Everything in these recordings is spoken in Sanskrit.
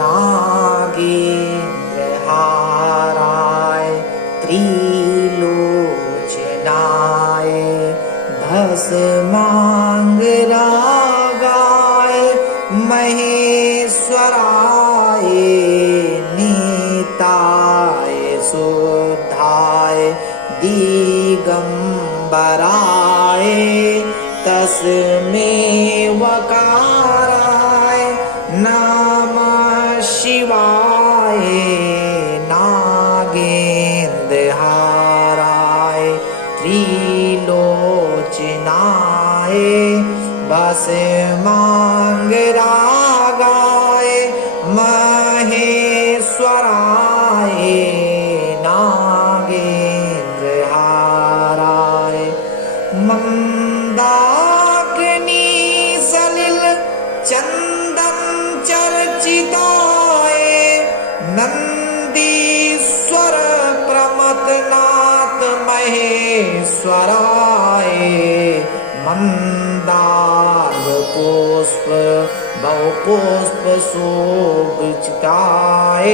नागेन्द्रहाराय त्रिलोचनाय भस्मांगरागाय महेश्वराय निताय शुद्धाय दिगंबराय तस्मै वकाराय नमः शिवाय नागेन्द्रहाराय त्रिलोचनाय भस्मांगरागाय महेश्वराय नागेन्द्रहाराय मंदाकिनी सलिल चंदन चर्चिताय नंदीश्वर प्रमथनाथ महेश्वराय मंदार पुष्प बहुपुष्प शोभिताय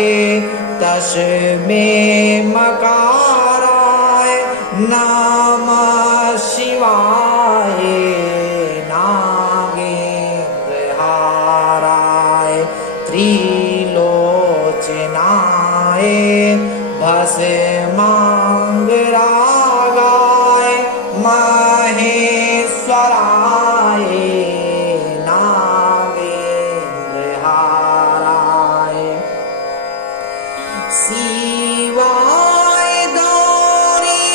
तस्मै मकाराय नमः शिवाय नागेन्द्रहाराय त्रिलोचनाय भस्मांगरागाय महेश्वराय नागेन्द्रहाराय शिवाय गौरी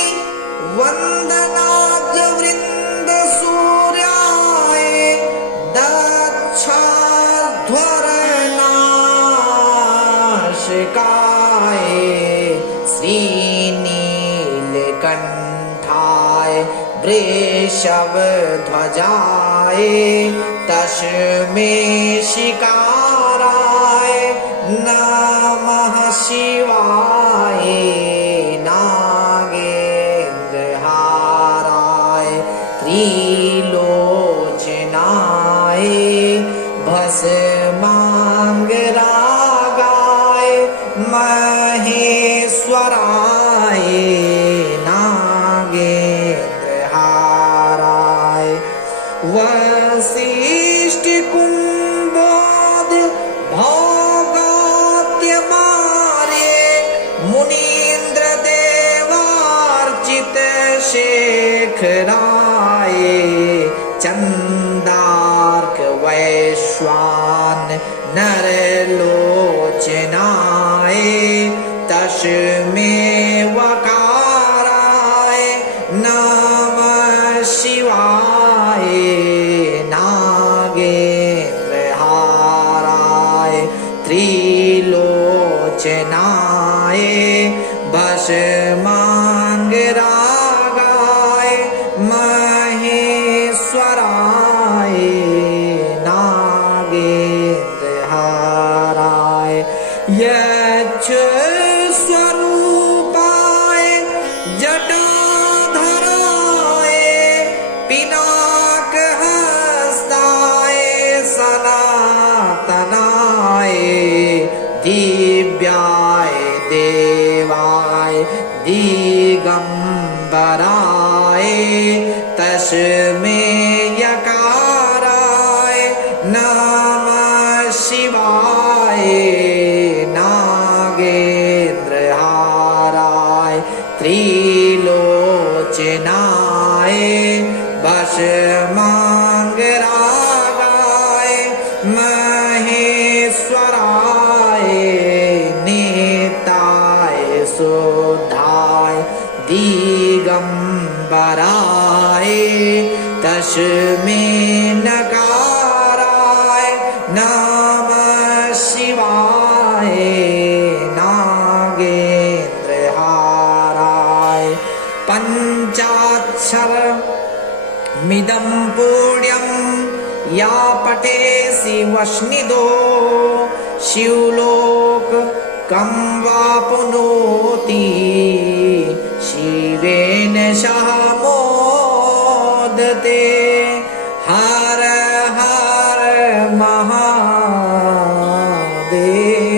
वंदनाथ वृंद सूर्याय दक्षाध्वरनाशकाय श्रीनीलकंठाय वृषभध्वजाय तस्मै शिकाराय नमः शिवाय नागेन्द्रहाराय त्रिलोचनाय भस्मांगरागाय महेश्वराय नागेन्द्रहाराय वसिष्ठ कुंभोद भोगात्यमार्य मुनीन्द्र देवार्चित शेखराय चंदार्क वैश्वान नरलोचनाय तस्मै वकाराय नमः शिवाय नागेन्द्रहाराय त्रिलोचनाय भस्मांगरागाय महेश्वराय नागेन्द्रहाराय यच्च स्वरूपाय जटाधराय पिनाकहस्ताय सनातनाय दिव्याय देवाय दिगंबराय तस्मै यकाराय नमः शिवाय नागेन्द्रहाराय त्रिलोचनाय भस्मांगरागाय महेश्वराय निताय शुद्धाय दिगंबराय तस्मै नकाराय नमः शिवाय नागेन्द्रहाराय पंचाक्षर मिदं पुण्यं या पठेसि वश्निदो शिवलोक कं वाप्नोति शिवेन सह मोदते हर हर महादेव। देव